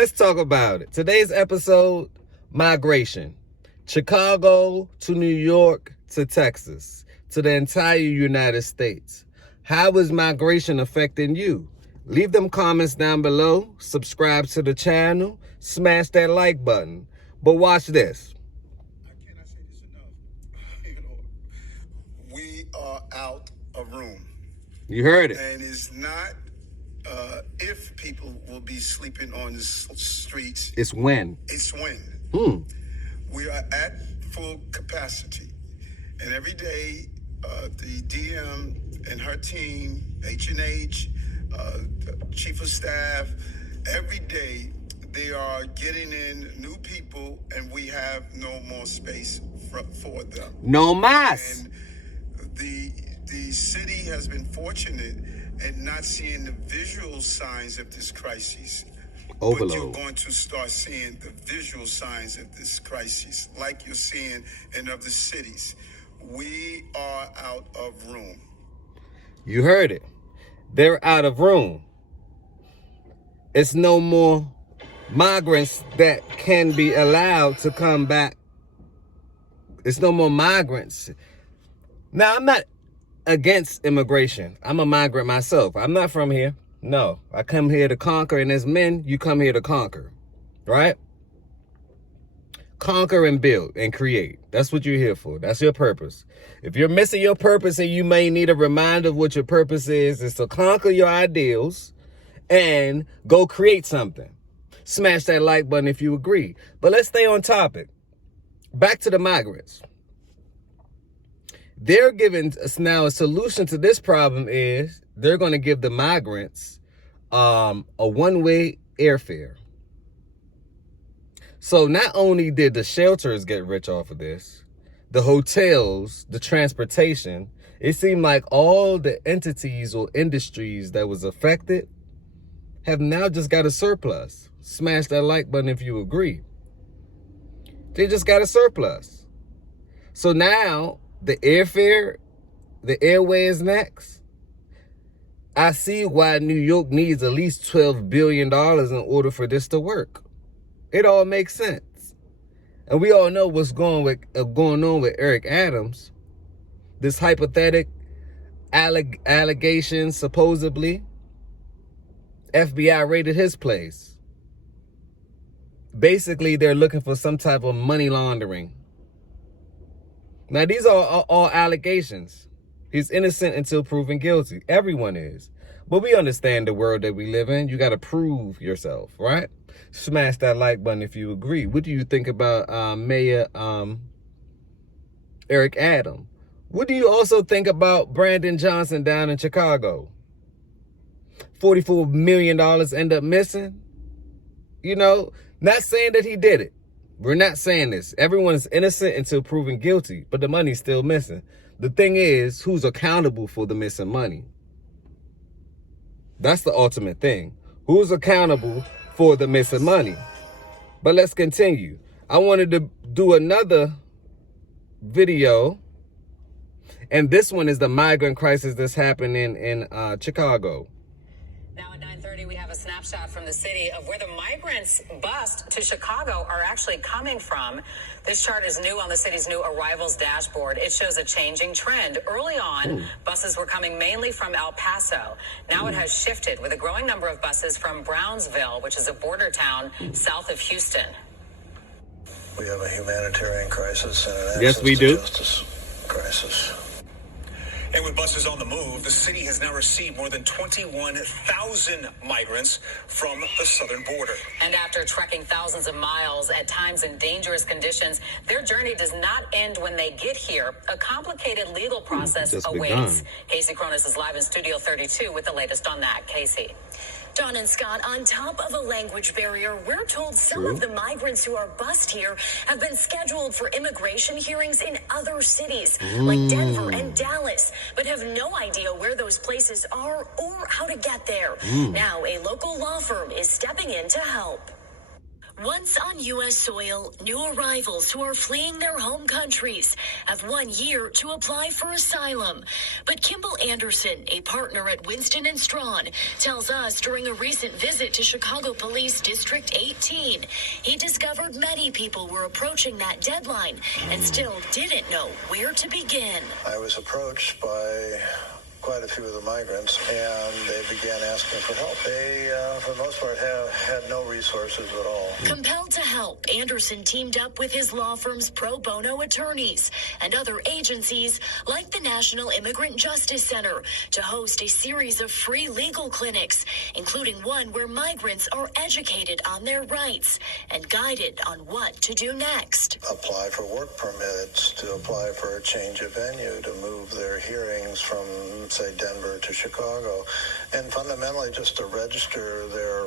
Let's talk about it. Today's episode, migration. Chicago to New York to Texas to the entire United States. How is migration affecting you? Leave them comments down below. Subscribe to the channel. Smash that like button. But watch this. I cannot say this enough. We are out of room. You heard it. And it's not if people will be sleeping on the streets. It's when. It's when. We are at full capacity. And every day, the DM and her team, H&H, the chief of staff, every day they are getting in new people, and we have no more space for them. No más. And the city has been fortunate at not seeing the visual signs of this crisis. Overload. But you're going to start seeing the visual signs of this crisis, like you're seeing in other cities. We are out of room. You heard it. They're out of room. It's no more migrants that can be allowed to come back. It's no more migrants. Now, I'm not against immigration. I'm a migrant myself. I'm not from here. No, I come here to conquer, and as men, you come here to conquer, right? Conquer and build and create. That's what you're here for. That's your purpose. If you're missing your purpose and you may need a reminder of what your purpose is to conquer your ideals and go create something. Smash that like button if you agree. But let's stay on topic. Back to the migrants. They're giving us now a solution to this problem is they're going to give the migrants a one-way airfare. So not only did the shelters get rich off of this, the hotels, the transportation, it seemed like all the entities or industries that was affected have now just got a surplus. Smash that like button if you agree. They just got a surplus. So now the airfare, the airway is next. I see why New York needs at least $12 billion in order for this to work. It all makes sense. And we all know what's going on with Eric Adams. This hypothetical allegation, supposedly. FBI raided his place. Basically, they're looking for some type of money laundering. Now, these are all allegations. He's innocent until proven guilty. Everyone is. But we understand the world that we live in. You got to prove yourself, right? Smash that like button if you agree. What do you think about Mayor Eric Adams? What do you also think about Brandon Johnson down in Chicago? $44 million end up missing? You know, not saying that he did it. We're not saying this. Everyone is innocent until proven guilty, but the money's still missing. The thing is, who's accountable for the missing money? That's the ultimate thing. Who's accountable for the missing money? But let's continue. I wanted to do another video, and this one is the migrant crisis that's happening in Chicago. Now at 9:30, we have a snapshot from the city of where the migrants bused to Chicago are actually coming from. This chart is new on the city's new arrivals dashboard. It shows a changing trend. Early on, buses were coming mainly from El Paso. Now it has shifted with a growing number of buses from Brownsville, which is a border town south of Houston. We have a humanitarian crisis and an Yes, we access to do. justice crisis. And with buses on the move, the city has now received more than 21,000 migrants from the southern border. And after trekking thousands of miles, at times in dangerous conditions, their journey does not end when they get here. A complicated legal process Just awaits. begun. Casey Cronus is live in Studio 32 with the latest on that. Casey. John and Scott, on top of a language barrier, we're told some of the migrants who are bused here have been scheduled for immigration hearings in other cities, like Denver and Dallas, but have no idea where those places are or how to get there. Now, a local law firm is stepping in to help. Once on U.S. soil, new arrivals who are fleeing their home countries have 1 year to apply for asylum. But Kimball Anderson, a partner at Winston & Strawn, tells us during a recent visit to Chicago Police District 18, he discovered many people were approaching that deadline and still didn't know where to begin. I was approached by quite a few of the migrants, and they began asking for help. They, for the most part, have had no resources at all. Compelled to help, Anderson teamed up with his law firm's pro bono attorneys and other agencies like the National Immigrant Justice Center to host a series of free legal clinics, including one where migrants are educated on their rights and guided on what to do next. Apply for work permits, to apply for a change of venue, to move their hearings from, say, Denver to Chicago, and fundamentally just to register their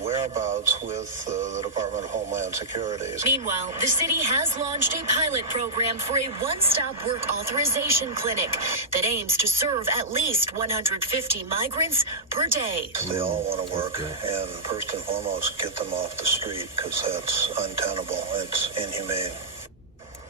whereabouts with the Department of Homeland Security. Meanwhile, the city has launched a pilot program for a one-stop work authorization clinic that aims to serve at least 150 migrants per day. They all want to work, and first and foremost, get them off the street, because that's untenable. It's inhumane.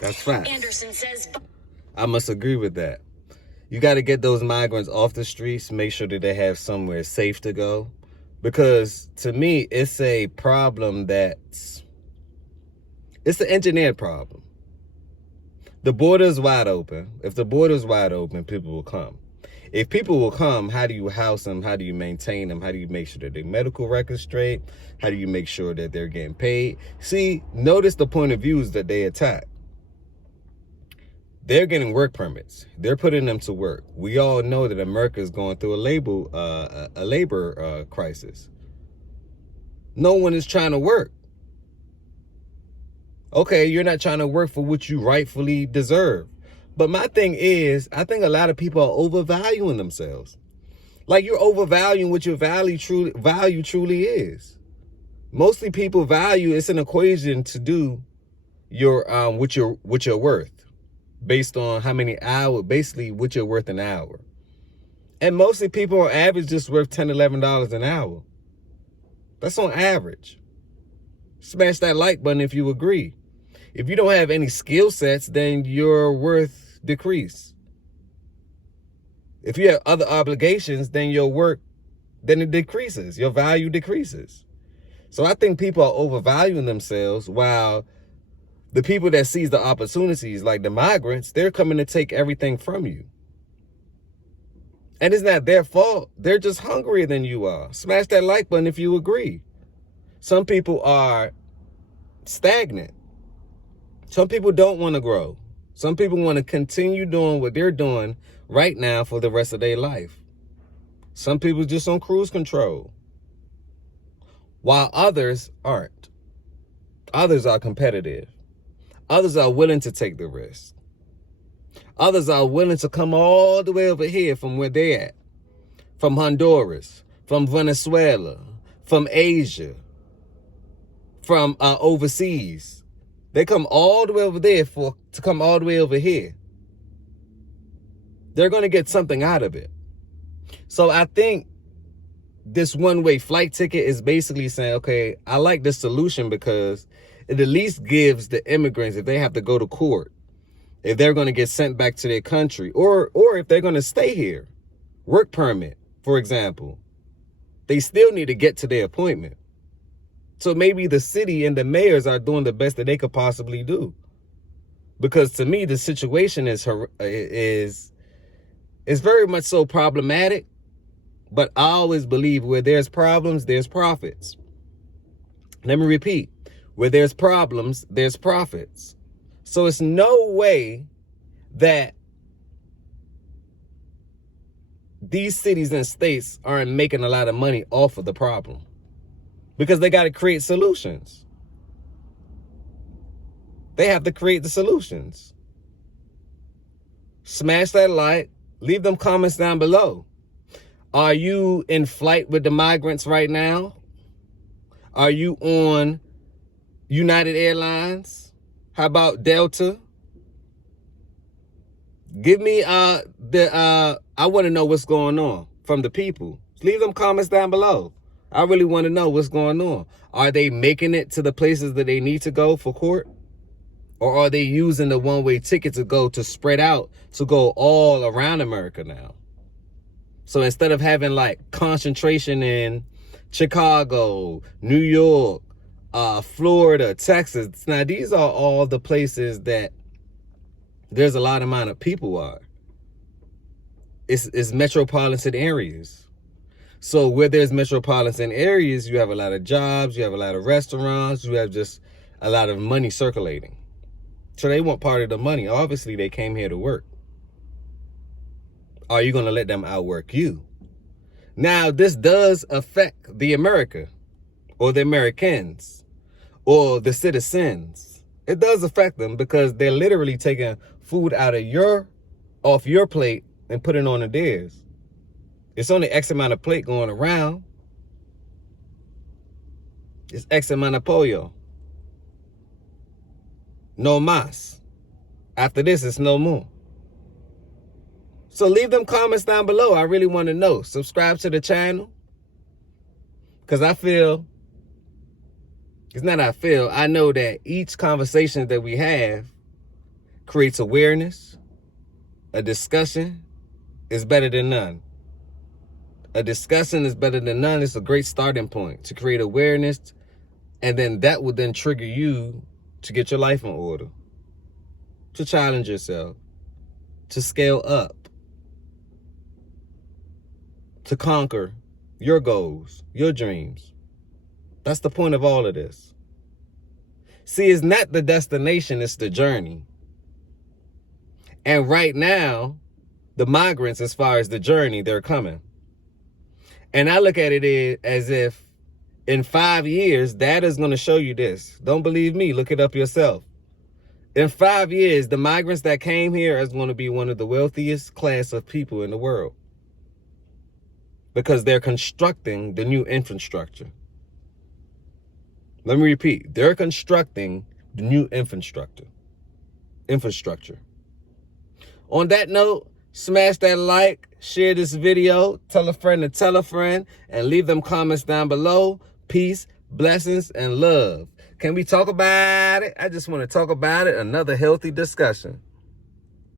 That's facts. Anderson says I must agree with that. You got to get those migrants off the streets, make sure that they have somewhere safe to go. Because to me, it's a problem it's an engineered problem. The border is wide open. If the border is wide open, people will come. If people will come, how do you house them? How do you maintain them? How do you make sure that their medical record's straight? How do you make sure that they're getting paid? See, notice the point of views that they attack. They're getting work permits. They're putting them to work. We all know that America is going through a labor crisis. No one is trying to work. Okay, you're not trying to work for what you rightfully deserve. But my thing is, I think a lot of people are overvaluing themselves. Like, you're overvaluing what your value truly is. Mostly people value, it's an equation to do your what you're worth. Based on how many hours, basically what you're worth an hour. And mostly people on average just worth $10, $11 an hour. That's on average. Smash that like button if you agree. If you don't have any skill sets, then your worth decrease. If you have other obligations, then it decreases. Your value decreases. So I think people are overvaluing themselves, while the people that seize the opportunities, like the migrants, they're coming to take everything from you. And it's not their fault. They're just hungrier than you are. Smash that like button if you agree. Some people are stagnant. Some people don't want to grow. Some people want to continue doing what they're doing right now for the rest of their life. Some people just on cruise control, while others aren't. Others are competitive. Others are willing to take the risk. Others are willing to come all the way over here from where they're at. From Honduras, from Venezuela, from Asia, from overseas. They come all the way over there to come all the way over here. They're going to get something out of it. So I think this one-way flight ticket is basically saying, okay, I like this solution because it at least gives the immigrants, if they have to go to court, if they're going to get sent back to their country, or if they're going to stay here, work permit, for example, they still need to get to their appointment. So maybe the city and the mayors are doing the best that they could possibly do. Because to me, the situation is very much so problematic. But I always believe where there's problems, there's profits. Let me repeat. Where there's problems, there's profits. So it's no way that these cities and states aren't making a lot of money off of the problem, because they got to create solutions. They have to create the solutions. Smash that like, leave them comments down below. Are you in flight with the migrants right now? Are you on United Airlines? How about Delta? Give me I want to know what's going on from the people. Leave them comments down below. I really want to know what's going on. Are they making it to the places that they need to go for court? Or are they using the one-way ticket to spread out, to go all around America now? So instead of having like concentration in Chicago, New York, Florida, Texas, now these are all the places that there's a lot amount of people are. It's metropolitan areas. So where there's metropolitan areas, you have a lot of jobs, you have a lot of restaurants, you have just a lot of money circulating. So they want part of the money. Obviously, they came here to work. Are you going to let them outwork you? Now, this does affect the America or the Americans or the citizens. It does affect them because they're literally taking food off your plate and putting it on theirs. It's only X amount of plate going around. It's X amount of pollo. No más. After this, it's no more. So leave them comments down below. I really want to know. Subscribe to the channel. Because I know that each conversation that we have creates awareness. A discussion is better than none. A discussion is better than none. It's a great starting point to create awareness. And then that will then trigger you to get your life in order, to challenge yourself, to scale up, to conquer your goals, your dreams. That's the point of all of this. See, it's not the destination, it's the journey. And right now, the migrants, as far as the journey, they're coming. And I look at it as if in 5 years, data is going to show you this. Don't believe me. Look it up yourself. In 5 years, the migrants that came here is going to be one of the wealthiest class of people in the world. Because they're constructing the new infrastructure. Let me repeat. They're constructing the new infrastructure. On that note, smash that like, share this video, tell a friend to tell a friend, and leave them comments down below. Peace, blessings, and love. Can we talk about it? I just want to talk about it. Another healthy discussion.